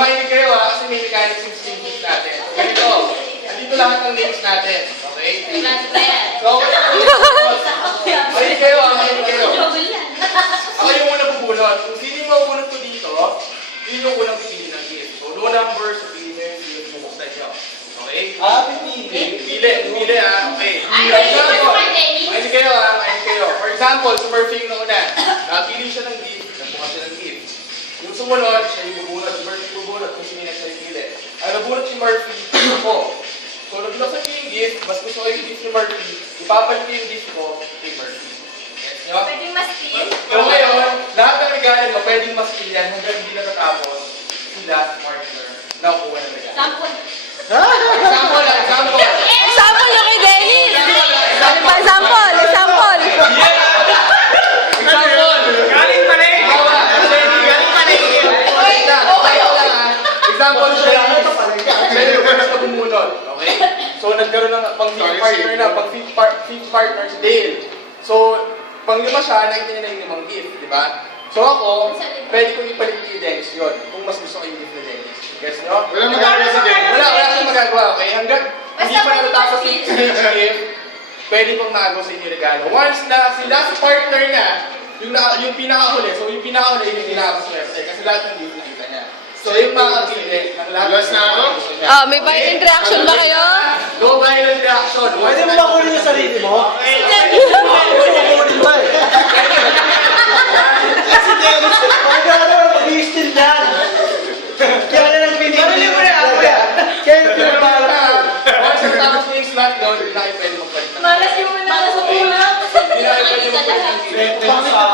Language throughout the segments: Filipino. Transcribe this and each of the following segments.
makinig kayo ha, kasi may mechanics yung gift natin. So, ganito. Andito lahat ng names natin. Okay? So, makinig kayo ha, makinig kayo. Ako yung unang bubunot. Kung sino yung mabubunot ko dito, yun yung unang pipili ng gift. So, no number, sabihin nyo yung gift mo sa inyo. Okay? Pili ha. Okay. Makinig kayo ha, makinig kayo. For example, si Murphy yung nauna. Napili siya ng gift, nabuka siya ng gift. Yung sumunod, siya yung bubunot. Si Murphy bubunot kung sino na siya yung pili. Ang nabunot si Murphy, ako. So, nagbuksan ko yung gift, mas gusto ko yung gift ni Murphy, ipapalit ko yung gift ko kay Murphy. Yes, nyo? Pwedeng maspin? So ngayon, lahat ng regalo mo pwedeng maspilan hanggang hindi natatapos si last partner na kuha ng regalo. Sample. Example. Example yung kay Dennis. Ano pa? Example. Example! Galing pa rin! Galing pa rin! Example siya yung first na bumunod. Okay? So nagkaroon ng pang-fifth partner na, pang-fifth partner si Dale. So, pang-lima siya, nakita niya na yung limang gift, di ba? So ako, pwede kong ipalit kay Dennis yun, kung mas gusto ko yung gift ni Dennis. Guess nyo? Walang magagawa si Dennis. Wala siyang magagawa, okay? Hanggang hindi pa natatapos yung stage gift, pwede pong maagaw sa inyo yung regalo. Once na sila sa partner na, yung pinakahuli, so yung pinakahuli yung pinakaswerte, kasi lahat ng gift nakita niya. So yung makakapili, ang lahat Last na ako? May violent reaction ba kayo? No violent reaction. Pwede mo makunin yung sarili mo? Dennis. Gusto mo makunin ba eh? Kasi Dennis, pag mag-i-steal yan. Kaya na lang pinili mo na ako yan. Kaya yung pinagbalat ko. Once natapos mo yung slot doon, hindi na kayo pwede magpalit. Malas yung muna sa ulang. Hindi na kayo pwede magpalit. Bakit ka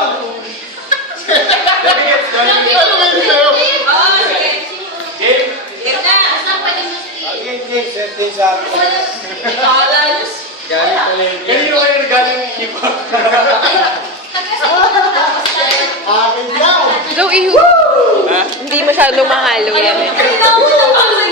Game? Game, setting sa akin. Galing pala yung Kanino kayo nagaling yung iba? akin yan! Go, ihu. Hindi masyadong mahalo yan. Kailangan mo